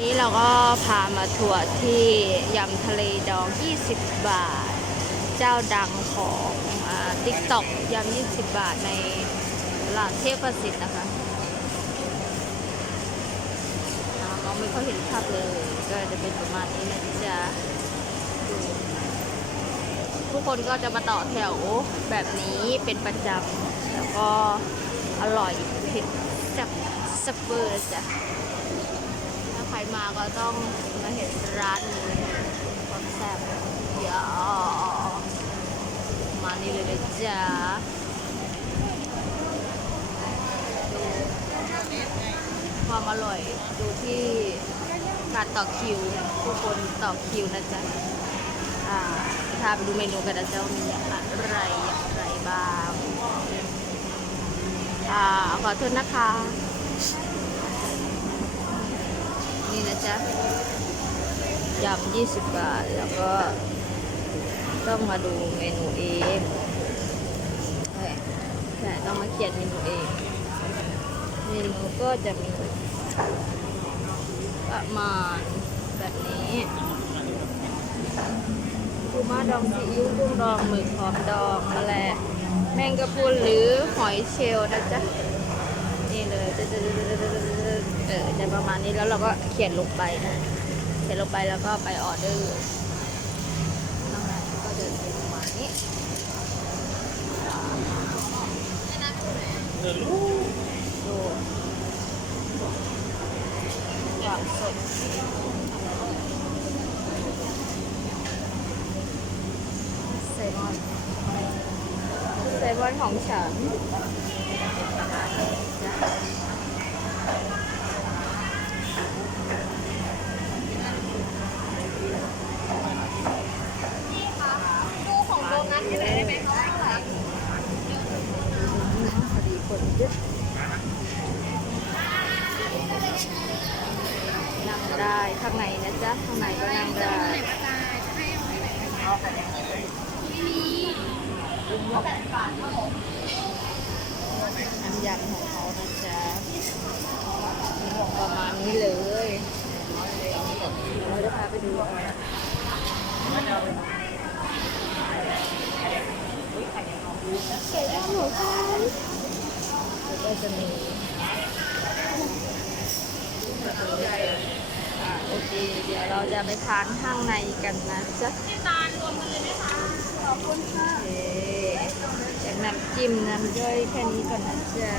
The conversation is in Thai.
นี้เราก็พามาทัวร์ที่ยำทะเลดอง20 บาท เจ้าดังของTikTok ยำ20 บาทในตลาดเทพประสิทธิ์นะคะมองไม่ค่อยเห็นภาพเลย ก็จะเป็นประมาณนี้นะจ๊ะทุกคนก็จะมาต่อแถวแบบนี้เป็นประจำแล้วก็อร่อยเผ็ดแซ่บซับเวอร์จ้ะถ้าใครมาก็ต้องมาเห็นร้านนี้ความแซ่บเดี๋ยวมานี่เลยนะจ๊ะดูความอร่อยดูที่การต่อคิวทุกคนต่อคิวนะจ๊ะพาไปดูเมนูกันนะเจ้ามีอะไรบ้างขอโทษนะคะนี่นะจ๊ะยำ20 บาทแล้วก็ต้องมาดูเมนูเองแต่ต้องมาเขียนเมนูเองเมนูก็จะมีประมาณแบบนี้ปูม้าดองซีอิ๊วกุ้งดองหมึกหอมดองอะไรแมงกะพรุนหรือหอยเชลล์นะจ๊ะนี่เลยจะประมาณนี้แล้วเราก็เขียนลงไปนะเขียนลงไปแล้วก็ไปออเดอร์ข้างในก็จะเป็นประมาณนี้ดูความสดเซมอนของฉันดูของโดนัทที่ไหนได้ไหมคะเท่าไหร่ พอดีคนเยอะนั่งได้ข้างในนะจ๊ะข้างในก็นั่งได้น้ำยำของเขานะจ๊ะประมาณนี้เลยเราจะพาไปดูไก่ย่างหมูค่ะแล้วก็จะมีโอเคเดี๋ยวเราจะไปทานข้างในกันนะจ๊ะ ที่จานรวมกันเลยไหมคะขอบคุณค่ะ โอเคจากน้ำจิ้มน้ำย่อยแค่นี้ก่อนนะจ๊ะ